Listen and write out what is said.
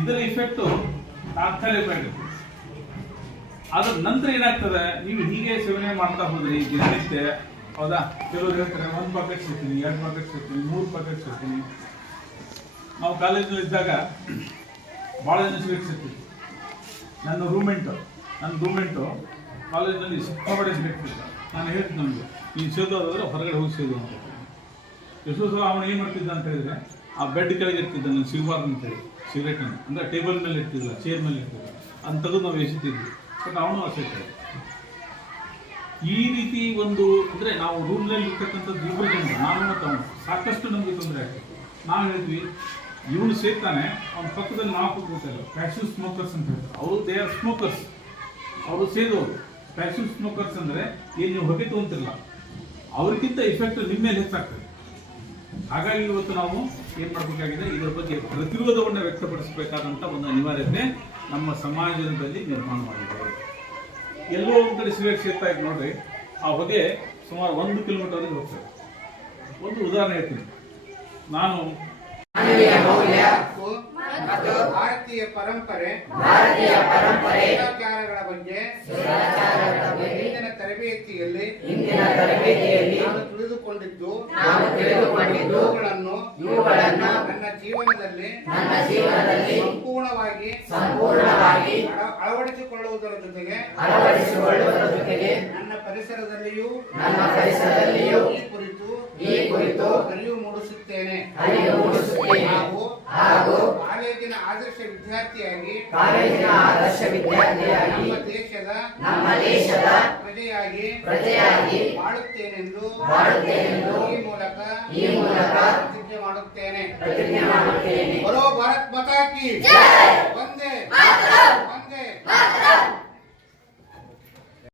ಇದರ ಇಫೆಕ್ಟು ತಾತ್ಕಾಲಿಕವಾಗಿರುತ್ತೆ ಅದ್ರ ನಂತರ ಏನಾಗ್ತದೆ? ನೀವು ಹೀಗೆ ಸೇವನೆ ಮಾಡ್ತಾ ಹೋದ್ರಿ ದಿನನಿತ್ಯ ಹೌದಾ? ಕೆಲವರು ಹೇಳ್ತಾರೆ, ಒಂದು ಪಾಕೆಟ್ ಸಿಗ್ತೀನಿ ಎರಡು ಪಾಕೆಟ್ ಸಿಗ್ತೀನಿ ಮೂರು ಪಾಕೆಟ್ ಸಿಗ್ತೀನಿ ನಾವು ಕಾಲೇಜಲ್ಲಿ ಇದ್ದಾಗ ಭಾಳ ಜನ ಸ್ವೀಟ್ ಸಿಗ್ತೀವಿ ನನ್ನ ರೂಮೆಂಟು ನನ್ನ ರೂಮೆಂಟು ಕಾಲೇಜಿನಲ್ಲಿ ಸಿಕ್ಕಾಪಟ್ಟೆ ಸ್ವೀಟ್ ಸಿಗ್ತ ನಾನು ಹೇಳ್ತೀನಿ ನಮಗೆ. ನೀನು ಸೇದೋದಾದ್ರೆ ಹೊರಗಡೆ ಹೋಗಿ ಸೇದು ಅಂತ ಎಷ್ಟೋ ಸಲ ಅವನು ಏನು ಮಾಡ್ತಿದ್ದ ಅಂತ ಹೇಳಿದ್ರೆ ಆ ಬೆಡ್ ಕೆಳಗೆ ಇರ್ತಿದ್ದ ನಾನು ಸಿಗಬಾರ್ದು ಸಿಗರೇಟ್ ಸಿಗರೇಟನ್ನು ಅಂದರೆ ಟೇಬಲ್ ಮೇಲೆ ಇರ್ತಿದ್ದ ಚೇರ್ ಮೇಲೆ ಇರ್ತಿದ್ದ ಅಂತ ತೆಗೆದು ನಾವು ಎಸಿತಿದ್ವಿ. ಬಟ್ ಅವನು ಅಷ್ಟೇ ಈ ರೀತಿ ಒಂದು, ಅಂದರೆ ನಾವು ರೂಮ್ನಲ್ಲಿ ಇರ್ತಕ್ಕಂಥದ್ದು ಇಬ್ಬರು ಜನರು, ನಾನು ಮತ್ತು ಅವನು. ಸಾಕಷ್ಟು ನಮಗೆ ತೊಂದರೆ ಆಗ್ತದೆ. ನಾವು ಹೇಳಿದ್ವಿ, ಇವನು ಸೇರ್ತಾನೆ, ಅವನ ಪಕ್ಕದಲ್ಲಿ ನಾವು ಕೂತ್ಕೊಳ್ತೇವೆ ಪ್ಯಾಸಿವ್ ಸ್ಮೋಕರ್ಸ್ ಅಂತ ಹೇಳ್ತಾರೆ. ಅವರು ದೇ ಆರ್ ಸ್ಮೋಕರ್ಸ್ ಅವರು ಸೇದೋರು ಪ್ಯಾಸಿವ್ ಸ್ಮೋಕರ್ಸ್ ಅಂದರೆ ಏನು ನೀವು ಹೊಗೆ ತೊಗೊಂತಿರಲ್ಲ, ಅವ್ರಿಗಿಂತ ಇಫೆಕ್ಟ್ ನಿಮ್ಮ ಮೇಲೆ ಹೆಚ್ಚಾಗ್ತದೆ. ಹಾಗಾಗಿ ಇವತ್ತು ನಾವು ಏನು ಮಾಡಬೇಕಾಗಿದೆ? ಇದರ ಬಗ್ಗೆ ಪ್ರತಿರೋಧವನ್ನು ವ್ಯಕ್ತಪಡಿಸಬೇಕಾದಂಥ ಒಂದು ಅನಿವಾರ್ಯತೆ ನಮ್ಮ ಸಮಾಜದಲ್ಲಿ ನಿರ್ಮಾಣ ಮಾಡಿದ್ದಾರೆ. ಎಲ್ಲೋ ಒಂದು ಕಡೆ ಸಿಗರೇಟ್ ಸೇರ್ತಾ ಇದೆ ನೋಡ್ರಿ ಆ ಹೊಗೆ ಸುಮಾರು ಒಂದು ಕಿಲೋಮೀಟರ್ವರೆಗೆ ಹೋಗ್ತದೆ. ಒಂದು ಉದಾಹರಣೆ ಹೇಳ್ತೀನಿ. ನಾನು ಭಾರತೀಯ ಪರಂಪರೆ ಭಾರತೀಯ ಪರಂಪರೆ ಬಗ್ಗೆ ತರಬೇತಿಯಲ್ಲಿ ಇಂದಿನ ತರಬೇತಿಯಲ್ಲಿ ನಾನು ತಿಳಿದುಕೊಂಡಿದ್ದು ನಾನು ತಿಳಿದುಕೊಂಡಿದ್ದು ಇವುಗಳನ್ನು ಇವುಗಳನ್ನು ನನ್ನ ಜೀವನದಲ್ಲಿ ನನ್ನ ಜೀವನದಲ್ಲಿ ಸಂಪೂರ್ಣವಾಗಿ ಸಂಪೂರ್ಣವಾಗಿ ಅಳವಡಿಸಿಕೊಳ್ಳುವುದರ ಜೊತೆಗೆ ಅಳವಡಿಸಿಕೊಳ್ಳುವುದರ ಜೊತೆಗೆ ನನ್ನ ಪರಿಸರದಲ್ಲಿಯೂ ನನ್ನ ಪರಿಸರದಲ್ಲಿಯೂ ಈ ಕುರಿತು ಈ ಕುರಿತು ಅರಿವು ಮೂಡಿಸುತ್ತೇನೆ. ಅರಿವು ಮೂಡಿಸುತ್ತೇನೆ. ಹಾಗೂ ಹಾಗೂ ಕಾಲೇಜಿನ ಆದರ್ಶ ವಿದ್ಯಾರ್ಥಿಯಾಗಿ ಕಾಲೇಜಿನ ಆದರ್ಶ ವಿದ್ಯಾರ್ಥಿಯಾಗಿ ನಮ್ಮ ದೇಶದ ನಮ್ಮ ದೇಶದ ಪ್ರಜೆಯಾಗಿ ಪ್ರಜೆಯಾಗಿ ಮಾಡುತ್ತೇನೆಂದು ಮಾಡುತ್ತೇನೆಂದು ಈ ಮೂಲಕ ಈ ಮೂಲಕ ಪ್ರತಿಜ್ಞೆ ಮಾಡುತ್ತೇನೆ. ಪ್ರತಿಜ್ಞೆ ಮಾಡುತ್ತೇನೆ. ಬರೋ ಭಾರತ್ ಮಾತಾ ಕಿ ಒಂದೇ